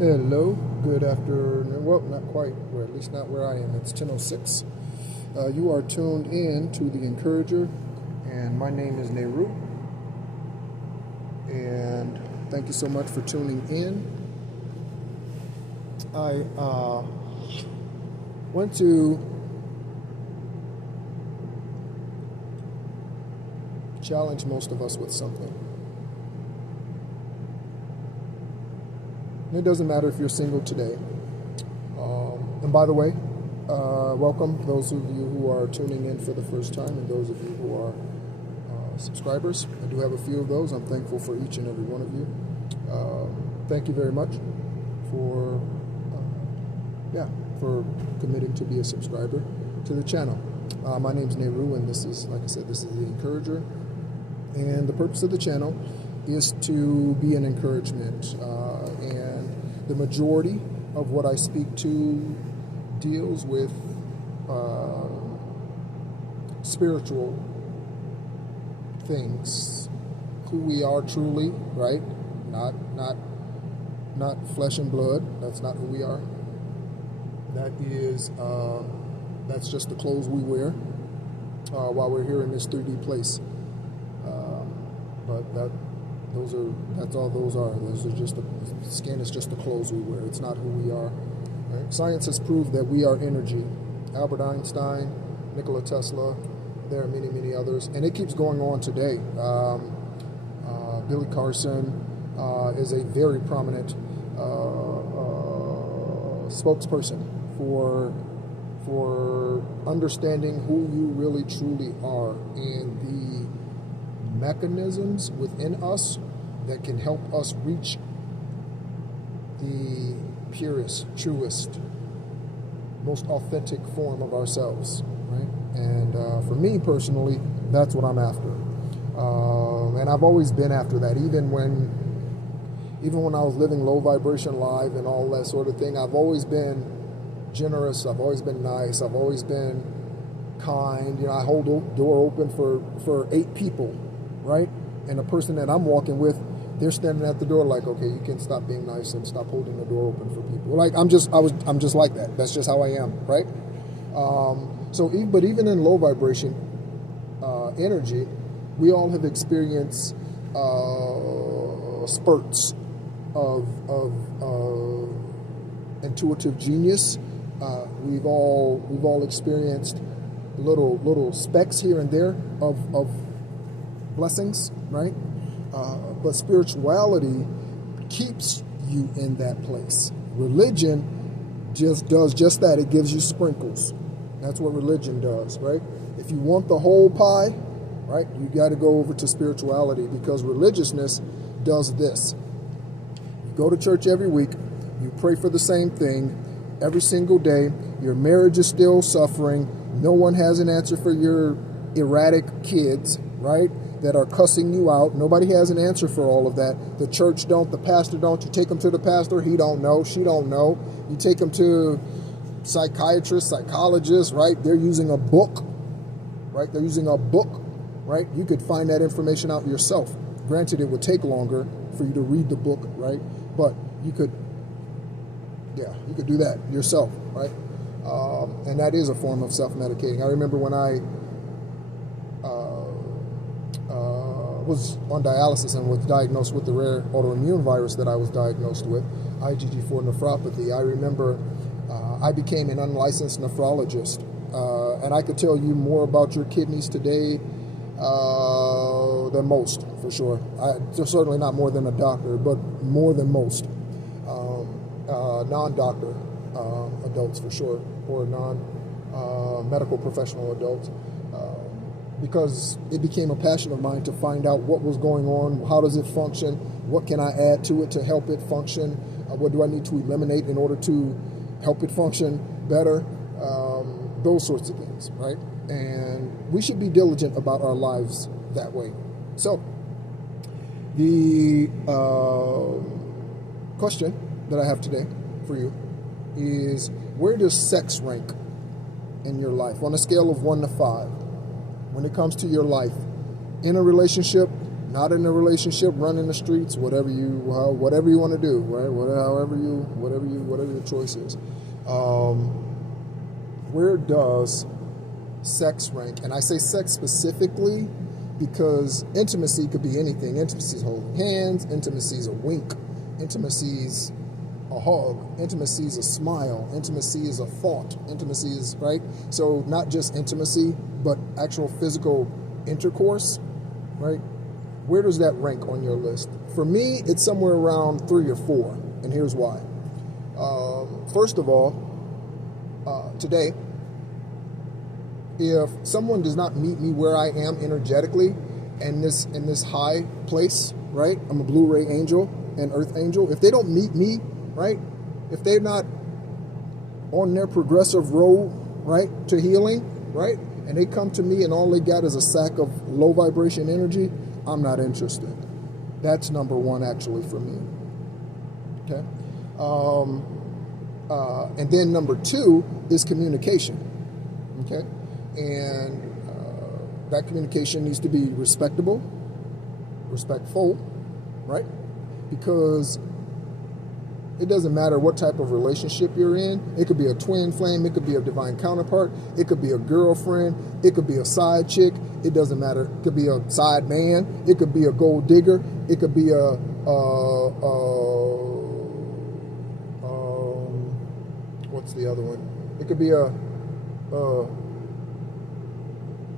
Hello, good afternoon. Well, not quite, or at least not where I am. It's 10:06. You are tuned in to The Encourager, and my name is Root. And thank you so much for tuning in. I want to challenge most of us with something. And it doesn't matter if you're single today. And by the way, welcome those of you who are tuning in for the first time and those of you who are subscribers. I do have a few of those. I'm thankful for each and every one of you. Thank you very much for committing to be a subscriber to the channel. My name's Nehru, and this is, like I said, this is The Encourager. And the purpose of the channel is to be an encouragement. And the majority of what I speak to deals with spiritual things, who we are truly, right? Not flesh and blood. That's not who we are. That is, that's just the clothes we wear while we're here in this 3D place. But that's all those are. Those are just the skin is just the clothes we wear. It's not who we are. Right? Science has proved that we are energy. Albert Einstein, Nikola Tesla, there are many, many others, and it keeps going on today. Billy Carson is a very prominent spokesperson for understanding who you really truly are and the mechanisms within us that can help us reach the purest, truest, most authentic form of ourselves, right? And for me personally, that's what I'm after. And I've always been after that, even when I was living low vibration life and all that sort of thing. I've always been generous. I've always been nice. I've always been kind. You know, I hold the door open for 8 people, right? And the person that I'm walking with, they're standing at the door like, okay, you can stop being nice and stop holding the door open for people. Like I'm just like that. That's just how I am, right? But even in low vibration energy, we all have experienced spurts of intuitive genius. We've all experienced little specks here and there of blessings, right? But spirituality keeps you in that place. Religion just does just that. It gives you sprinkles. That's what religion does, right? If you want the whole pie, right, you got to go over to spirituality, because religiousness does this. You go to church every week. You pray for the same thing every single day. Your marriage is still suffering. No one has an answer for your erratic kids, right, that are cussing you out. Nobody has an answer for all of that. The church don't, the pastor don't. You take them to the pastor, he don't know, she don't know. You take them to psychiatrists, psychologists, right? They're using a book, right? They're using a book, right? You could find that information out yourself. Granted, it would take longer for you to read the book, right? But you could do that yourself, right? And that is a form of self-medicating. I remember when I was on dialysis and was diagnosed with the rare autoimmune virus that I was diagnosed with, IgG4 nephropathy. I remember I became an unlicensed nephrologist, and I could tell you more about your kidneys today than most, for sure. Certainly not more than a doctor, but more than most non-doctor adults, for sure, or non-medical professional adults. Because it became a passion of mine to find out what was going on, how does it function, what can I add to it to help it function, what do I need to eliminate in order to help it function better, those sorts of things, right? And we should be diligent about our lives that way. So, the question that I have today for you is, where does sex rank in your life on a scale of 1 to 5? When it comes to your life, in a relationship, Not in a relationship, running the streets, whatever you want to do, right? Whatever your choice is. Where does sex rank? And I say sex specifically because intimacy could be anything. Intimacy is holding hands. Intimacy is a wink. Intimacy is a hug. Intimacy is a smile. Intimacy is a thought. Intimacy is, right? So not just intimacy, but actual physical intercourse, right? Where does that rank on your list? For me, it's somewhere around 3 or 4, and here's why. First of all, today, if someone does not meet me where I am energetically in this high place, right? I'm a Blu-ray angel and Earth angel. If they don't meet me, right? If they're not on their progressive road, right, to healing, right? And they come to me and all they got is a sack of low vibration energy, I'm not interested. That's number one, actually, for me. Okay. And then number 2 is communication. Okay. And that communication needs to be respectful, right? Because it doesn't matter what type of relationship you're in. It could be a twin flame. It could be a divine counterpart. It could be a girlfriend. It could be a side chick. It doesn't matter. It could be a side man. It could be a gold digger. It could be what's the other one? It could be I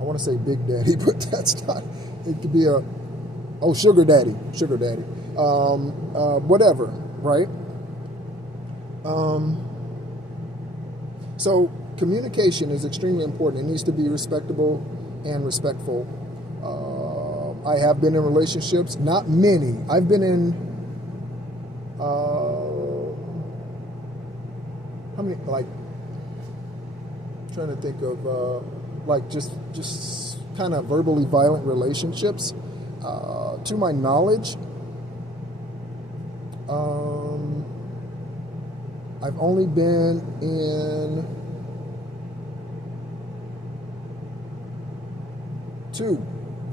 want to say big daddy, but that's not. It could be sugar daddy. Whatever, right? So communication is extremely important. It needs to be respectable and respectful. I have been in relationships, not many. I've been in, how many, like, trying to think of, like, just kind of verbally violent relationships. To my knowledge, I've only been in 2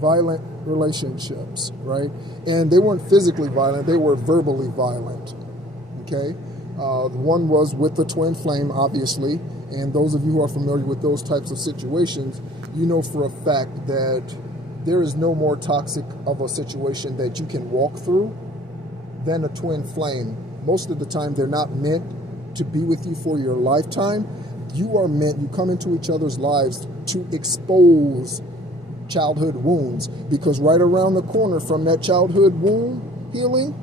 violent relationships, right? And they weren't physically violent, they were verbally violent, okay? One was with the twin flame, obviously, and those of you who are familiar with those types of situations, you know for a fact that there is no more toxic of a situation that you can walk through than a twin flame. Most of the time, they're not meant to be with you for your lifetime. You come into each other's lives to expose childhood wounds, because right around the corner from that childhood wound healing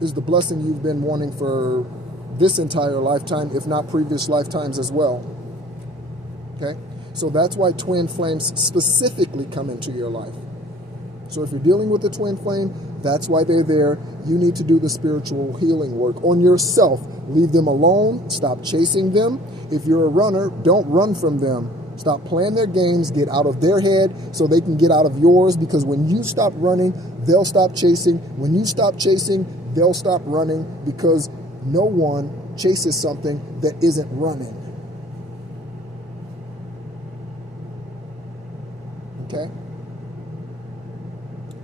is the blessing you've been wanting for this entire lifetime, if not previous lifetimes as well. Okay? So that's why twin flames specifically come into your life. So if you're dealing with a twin flame, that's why they're there. You need to do the spiritual healing work on yourself. Leave them alone. Stop chasing them. If you're a runner, don't run from them. Stop playing their games. Get out of their head so they can get out of yours, because when you stop running, they'll stop chasing. When you stop chasing, they'll stop running, because no one chases something that isn't running. Okay?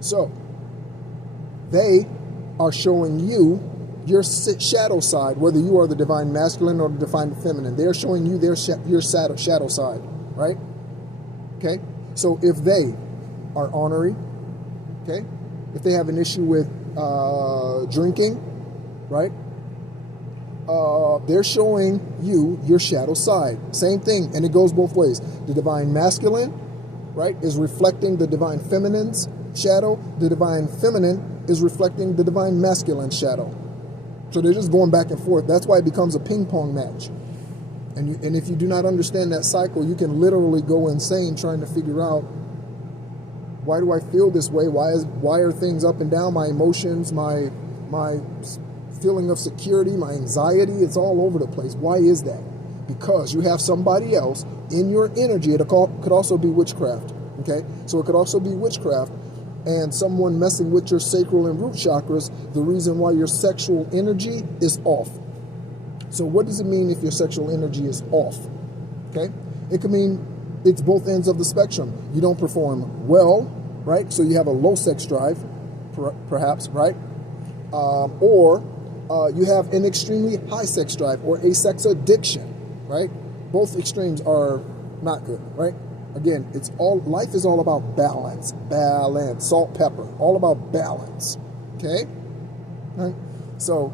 So, they are showing you your shadow side, whether you are the divine masculine or the divine feminine. They're showing you your shadow side, right? Okay? So if they are ornery, okay? If they have an issue with drinking, right? They're showing you your shadow side. Same thing, and it goes both ways. The divine masculine, right, is reflecting the divine feminine's shadow. The divine feminine is reflecting the divine masculine shadow. So they're just going back and forth. That's why it becomes a ping pong match. And if you do not understand that cycle, you can literally go insane trying to figure out, why do I feel this way? Why are things up and down? My emotions, my feeling of security, my anxiety, it's all over the place. Why is that? Because you have somebody else in your energy. It could also be witchcraft. Okay? So it could also be witchcraft. And someone messing with your sacral and root chakras, the reason why your sexual energy is off. So what does it mean if your sexual energy is off? Okay? It could mean it's both ends of the spectrum. You don't perform well, right? So you have a low sex drive, perhaps, right? Or you have an extremely high sex drive or a sex addiction, right? Both extremes are not good, right? Again, life is all about balance, salt, pepper, all about balance, okay? Right? So,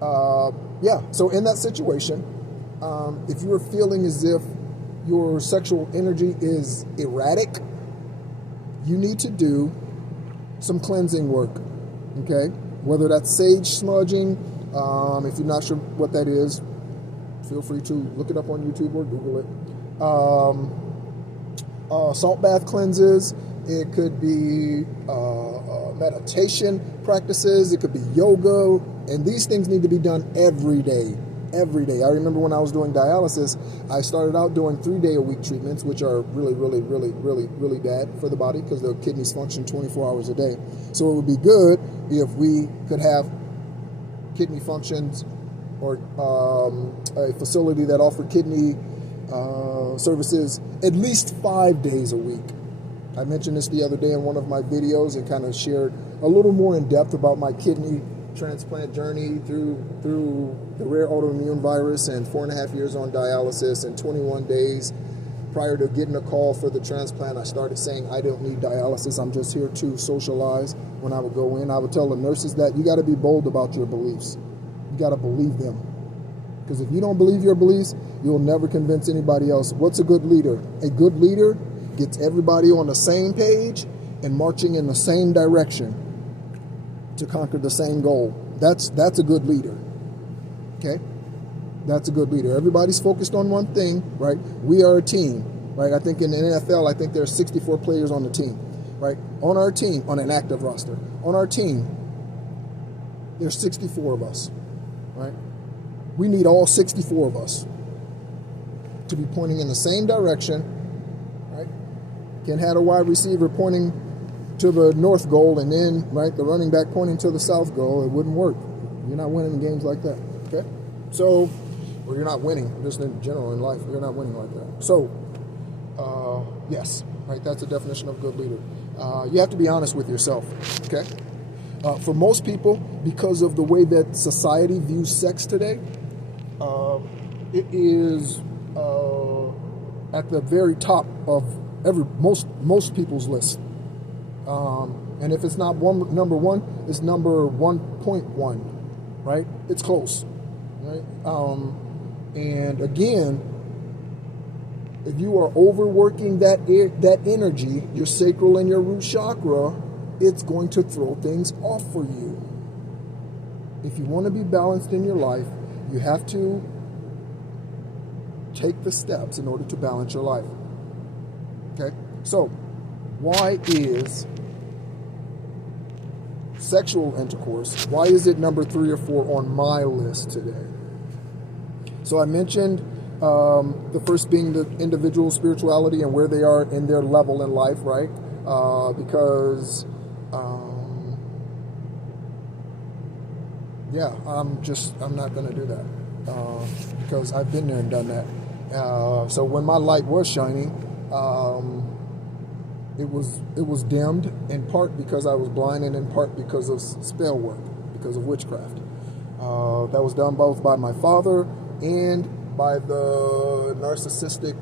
so in that situation, if you're feeling as if your sexual energy is erratic, you need to do some cleansing work, okay? Whether that's sage smudging, if you're not sure what that is, feel free to look it up on YouTube or Google it. Salt bath cleanses. It could be meditation practices. It could be yoga. And these things need to be done every day. Every day. I remember when I was doing dialysis, I started out doing 3-day-a-week treatments, which are really, really, really, really, really bad for the body because the kidneys function 24 hours a day. So it would be good if we could have kidney functions or a facility that offered kidney services at least 5 days a week. I mentioned this the other day in one of my videos and kind of shared a little more in depth about my kidney transplant journey through the rare autoimmune virus and 4.5 years on dialysis and 21 days prior to getting a call for the transplant. I started saying I don't need dialysis, I'm just here to socialize. When I would go in, I would tell the nurses that you got to be bold about your beliefs. You got to believe them, because if you don't believe your beliefs, you'll never convince anybody else. What's a good leader? A good leader gets everybody on the same page and marching in the same direction to conquer the same goal. That's a good leader. Okay? That's a good leader. Everybody's focused on one thing, right? We are a team, right? I think in the NFL, I think there are 64 players on the team, right? On our team, on an active roster, on our team, there's 64 of us, right? We need all 64 of us to be pointing in the same direction, right? Can't have a wide receiver pointing to the north goal and then, right, the running back pointing to the south goal. It wouldn't work. You're not winning games like that, okay? So, or you're not winning, just in general in life, you're not winning like that. So, yes, right, that's a definition of good leader. You have to be honest with yourself, okay? For most people, because of the way that society views sex today, it is at the very top of most people's list. And if it's not number one, it's number 1.1, right? It's close, right? And again, if you are overworking that energy, your sacral and your root chakra, it's going to throw things off for you. If you want to be balanced in your life, you have to take the steps in order to balance your life. Okay? So, why is sexual intercourse, why is it number 3 or 4 on my list today? So I mentioned the first being the individual spirituality and where they are in their level in life, right? Because I'm not going to do that because I've been there and done that. So when my light was shining, it was dimmed in part because I was blind and in part because of spell work, because of witchcraft. That was done both by my father and by the narcissistic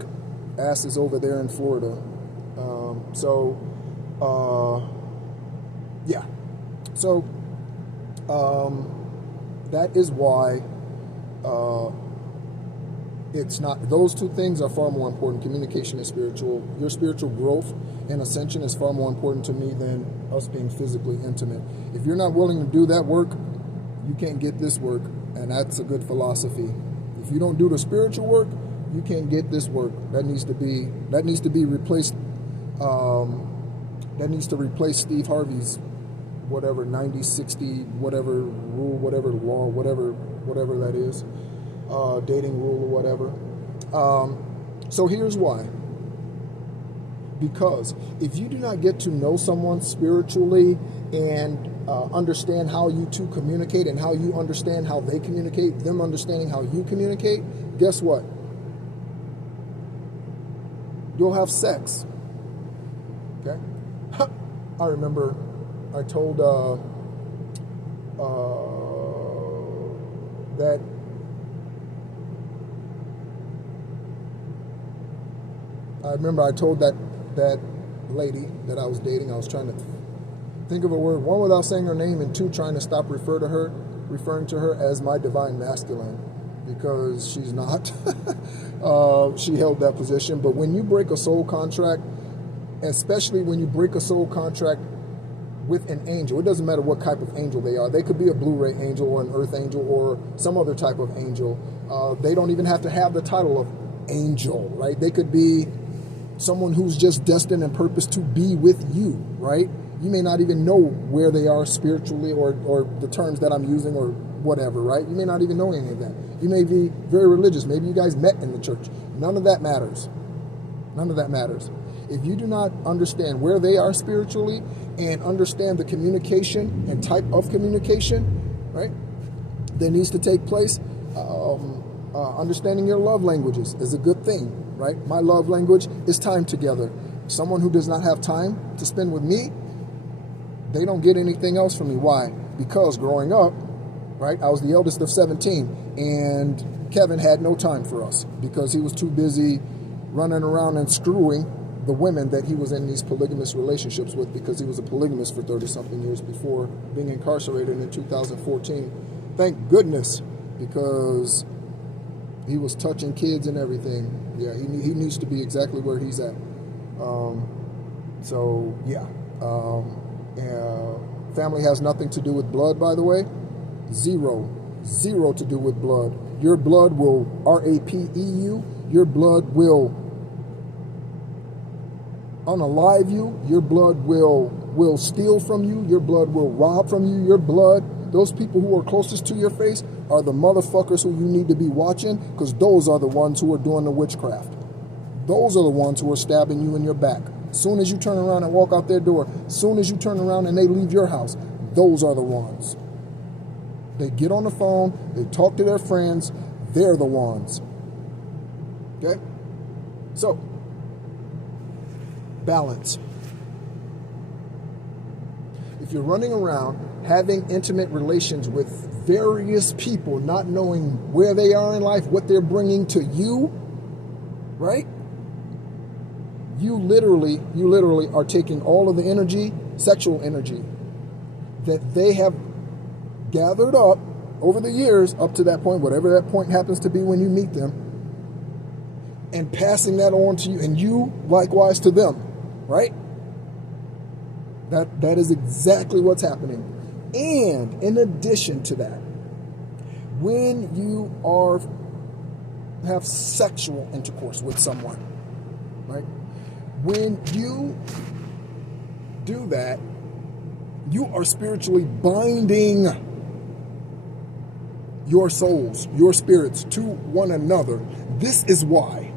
asses over there in Florida. That is why it's not, those two things are far more important. Communication is spiritual. Your spiritual growth and ascension is far more important to me than us being physically intimate. If you're not willing to do that work, you can't get this work, and that's a good philosophy. If you don't do the spiritual work, you can't get this work. That needs to be replaced. That needs to replace Steve Harvey's whatever 90-60 whatever rule, whatever law, whatever that is, dating rule or whatever. So here's why. Because if you do not get to know someone spiritually and understand how you two communicate and how you understand how they communicate, them understanding how you communicate, guess what? You'll have sex. Okay? I remember I told that that lady that I was dating, I was trying to think of a word, one, without saying her name, and two, trying to stop referring to her as my divine masculine, because she's not. She held that position. But when you break a soul contract, especially when you break a soul contract with an angel, it doesn't matter what type of angel they are. They could be a Blu-ray angel or an earth angel or some other type of angel. They don't even have to have the title of angel, right? They could be someone who's just destined and purposed to be with you, right? You may not even know where they are spiritually or the terms that I'm using or whatever, right? You may not even know any of that. You may be very religious. Maybe you guys met in the church. None of that matters. None of that matters. If you do not understand where they are spiritually and understand the communication and type of communication, right, that needs to take place, understanding your love languages is a good thing, right? My love language is time together. Someone who does not have time to spend with me, they don't get anything else from me. Why? Because growing up, right, I was the eldest of 17, and Kevin had no time for us because he was too busy running around and screwing the women that he was in these polygamous relationships with, because he was a polygamist for 30-something years before being incarcerated in 2014. Thank goodness, because he was touching kids and everything. Yeah, he needs to be exactly where he's at. Family has nothing to do with blood, by the way. Zero to do with blood. Your blood will RAPE you. Your blood will unalive you. Your blood will steal from you. Your blood will rob from you. Your blood, those people who are closest to your face are the motherfuckers who you need to be watching, because those are the ones who are doing the witchcraft. Those are the ones who are stabbing you in your back. Soon as you turn around and walk out their door, soon as you turn around and they leave your house, those are the ones. They get on the phone, they talk to their friends, they're the ones. Okay? So, balance. If you're running around having intimate relations with various people, not knowing where they are in life, what they're bringing to you, right? You literally are taking all of the energy, sexual energy, that they have gathered up over the years up to that point, whatever that point happens to be when you meet them, and passing that on to you, and you likewise to them, right? That is exactly what's happening. And in addition to that, when you have sexual intercourse with someone, right? When you do that, you are spiritually binding your souls, your spirits to one another. This is why,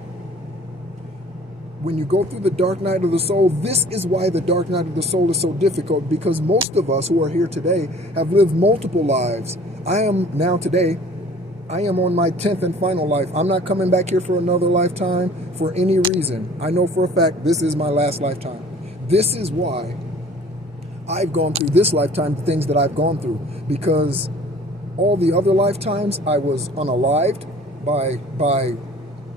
when you go through the dark night of the soul, this is why the dark night of the soul is so difficult, because most of us who are here today have lived multiple lives. I am on my 10th and final life. I'm not coming back here for another lifetime for any reason. I know for a fact this is my last lifetime. This is why I've gone through this lifetime, the things that I've gone through, because all the other lifetimes I was unalived by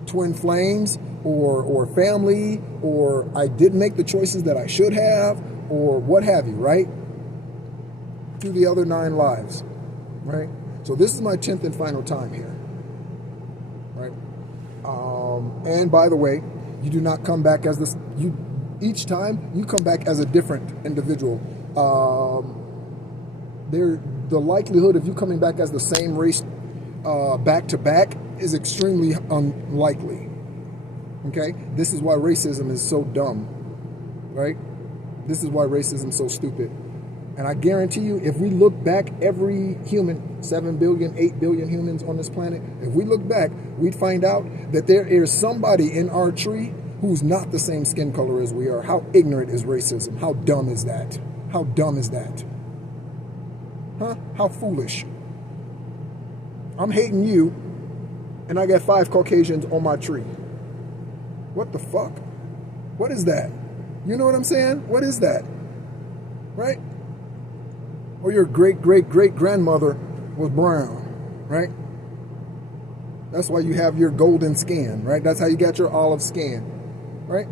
twin flames or family, or I didn't make the choices that I should have, or what have you, right? Through the other 9 lives, right? So this is my 10th and final time here, right? And by the way, you do not come back as this. Each time you come back as a different individual. The likelihood of you coming back as the same race back to back is extremely unlikely. Okay? This is why racism is so dumb, right? This is why racism is so stupid. And I guarantee you, if we look back, every human, 7 billion, 8 billion humans on this planet, if we look back, we'd find out that there is somebody in our tree who's not the same skin color as we are. How ignorant is racism? How dumb is that? How dumb is that? Huh? How foolish. I'm hating you, and I got 5 Caucasians on my tree. What the fuck? What is that? You know what I'm saying? What is that? right? Or your great-great-great-grandmother was brown, right? That's why you have your golden skin, right? That's how you got your olive skin, right?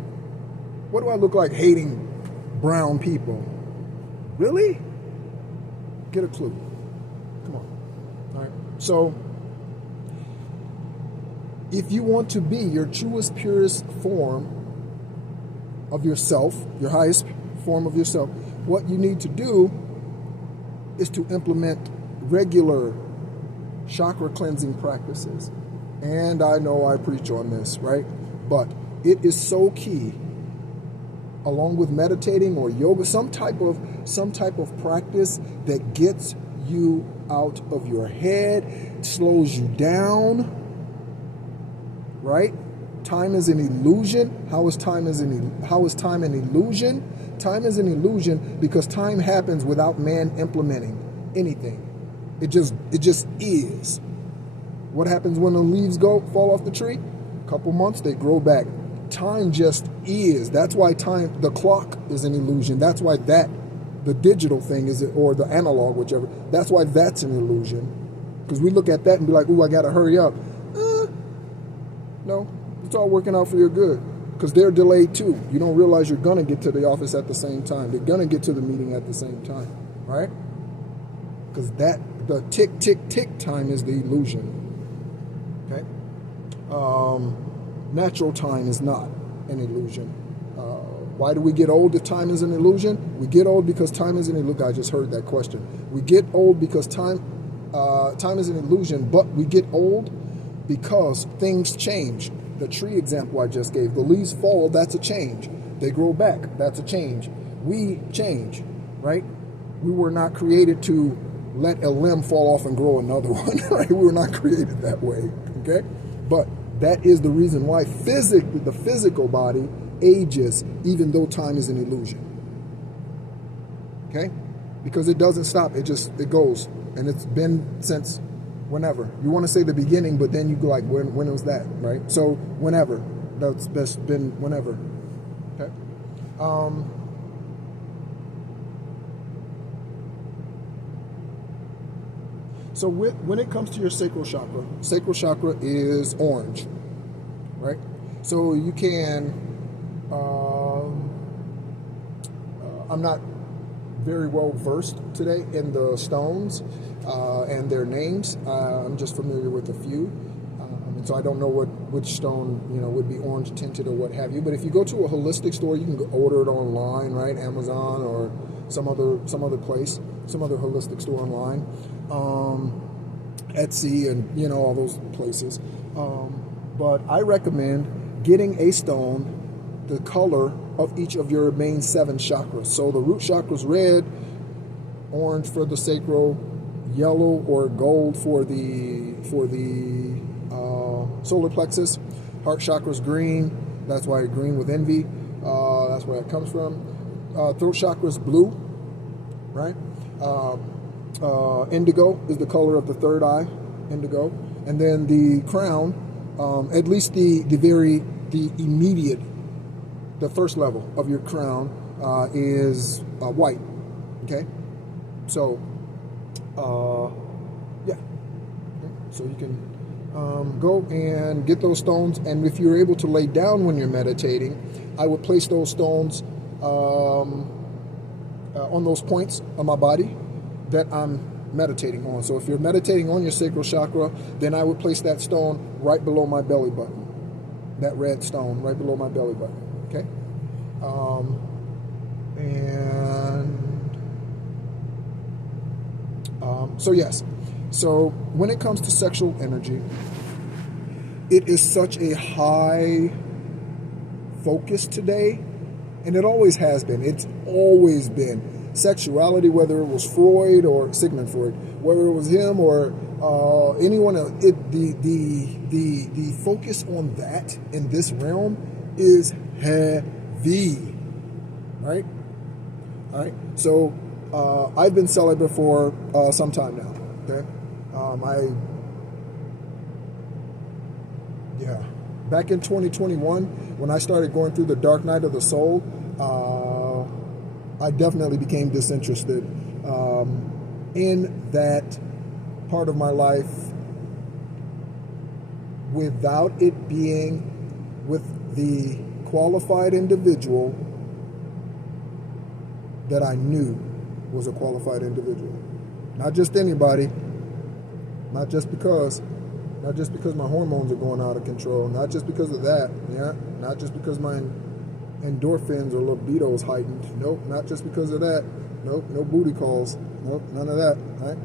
What do I look like hating brown people? Really? Get a clue. Come on. All right. So, if you want to be your truest, purest form of yourself, your highest form of yourself, what you need to do is to implement regular chakra cleansing practices. And I know I preach on this, right? But it is so key, along with meditating or yoga, some type of practice that gets you out of your head, slows you down, right? Time is an illusion. How is time an illusion? Time is an illusion because time happens without man implementing anything. It just is. What happens when the leaves fall off the tree? A couple months, they grow back. Time just is. That's why the clock is an illusion. That's why the digital thing is, or the analog, whichever, that's why that's an illusion. Because we look at that and be like, ooh, I got to hurry up. No, it's all working out for your good. Because they're delayed too. You don't realize you're going to get to the office at the same time. They're going to get to the meeting at the same time, right? Because the tick, tick, tick time is the illusion. Okay? Natural time is not an illusion. Why do we get old if time is an illusion? We get old because time is an illusion. Look, I just heard that question. We get old because time is an illusion, but we get old because things change. The tree example I just gave, the leaves fall, that's a change. They grow back, that's a change. We change, right? We were not created to let a limb fall off and grow another one, right? We were not created that way, okay? But that is the reason why the physical body ages even though time is an illusion, okay? Because it doesn't stop, it goes. And it's been since whenever. You want to say the beginning, but then you go like, when was that, right? So whenever. That's been whenever. Okay. So when it comes to your sacral chakra is orange, right? So you can, I'm not very well versed today in the stones and their names. I'm just familiar with a few, and so I don't know which stone would be orange tinted or what have you. But if you go to a holistic store, you can order it online, right? Amazon or some other place, some other holistic store online, Etsy, and all those places. But I recommend getting a stone the color of each of your main 7 chakras. So the root chakra's red, orange for the sacral, yellow or gold for the solar plexus. Heart chakra's green. That's why green with envy. That's where that comes from. Throat chakra's blue, right? Indigo is the color of the third eye, indigo. And then the crown, at least the immediate, the first level of your crown is white. Okay, so yeah, okay. So you can go and get those stones, and if you're able to lay down when you're meditating, I would place those stones on those points on my body that I'm meditating on. So if you're meditating on your sacral chakra, then I would place that stone right below my belly button, that red stone right below my belly button. Okay, so yes, so when it comes to sexual energy, it is such a high focus today, and it always has been. It's always been sexuality, whether it was Freud or Sigmund Freud, whether it was him or anyone else. The focus on that in this realm is heavy, right? All right. So I've been celibate for some time now. Okay. Back in 2021, when I started going through the dark night of the soul, I definitely became disinterested in that part of my life without it being with the qualified individual that I knew was a qualified individual. Not just anybody, not just because my hormones are going out of control, not just because of that, not just because my endorphins or libido is heightened. Nope, not just because of that. Nope, no booty calls. Nope, none of that, right?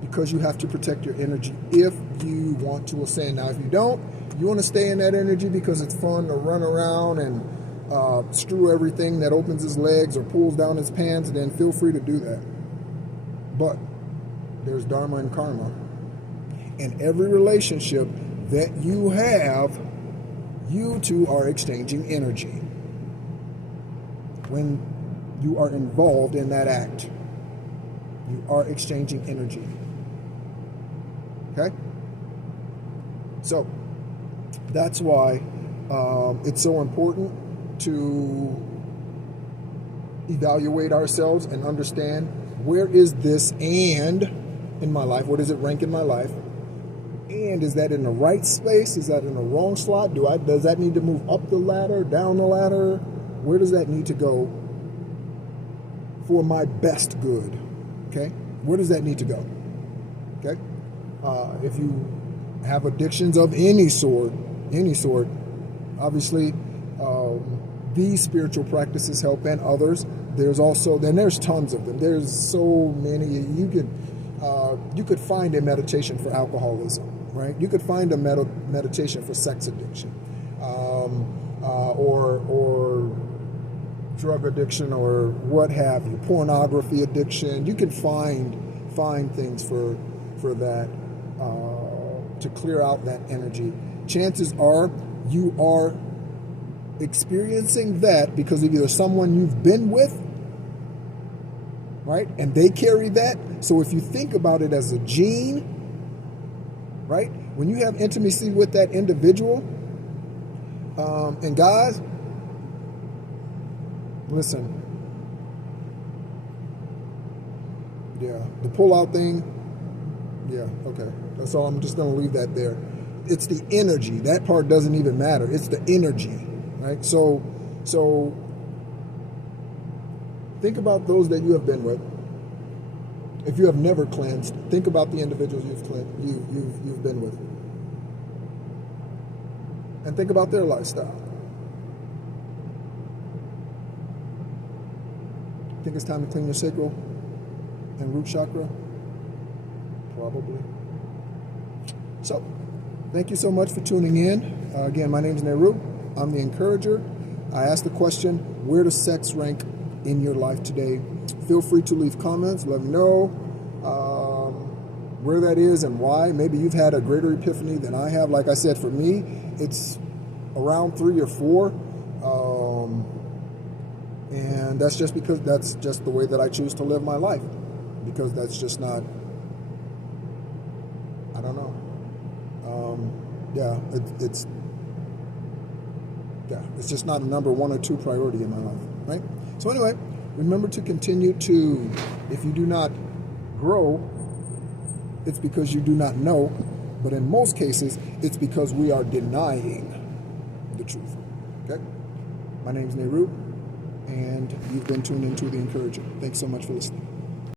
Because you have to protect your energy if you want to ascend. Now, if you don't, you want to stay in that energy because it's fun to run around and strew everything that opens his legs or pulls down his pants, then feel free to do that. But there's dharma and karma. In every relationship that you have, you two are exchanging energy. When you are involved in that act, you are exchanging energy. Okay? So, that's why it's so important to evaluate ourselves and understand, where is this and in my life? What does it rank in my life? And is that in the right space? Is that in the wrong slot? Does that need to move up the ladder, down the ladder? Where does that need to go for my best good? Okay? Where does that need to go? Okay? If you have addictions of any sort, obviously these spiritual practices help, and others. There's tons of them. There's so many. You could find a meditation for alcoholism, right? You could find a meditation for sex addiction, or drug addiction, or what have you, pornography addiction. You can find things for that to clear out that energy. Chances are you are experiencing that because of either someone you've been with, right? And they carry that. So if you think about it as a gene, right? When you have intimacy with that individual, and guys, listen, the pull-out thing, okay. That's all. I'm just going to leave that there. It's the energy. That part doesn't even matter. It's the energy, right? So think about those that you have been with. If you have never cleansed, think about the individuals you've been with, and think about their lifestyle. Think it's time to clean your sacral and root chakra? Probably. So, thank you so much for tuning in. Again, my name is Nehru. I'm the encourager. I asked the question, where does sex rank in your life today? Feel free to leave comments. Let me know where that is and why. Maybe you've had a greater epiphany than I have. Like I said, for me, it's around 3 or 4. And that's just because that's just the way that I choose to live my life. Because that's just not, I don't know. It's just not a number 1 or 2 priority in my life, right? So anyway, remember to continue to, if you do not grow, it's because you do not know, but in most cases, it's because we are denying the truth, okay? My name is Nehru, and you've been tuned into The Encourager. Thanks so much for listening.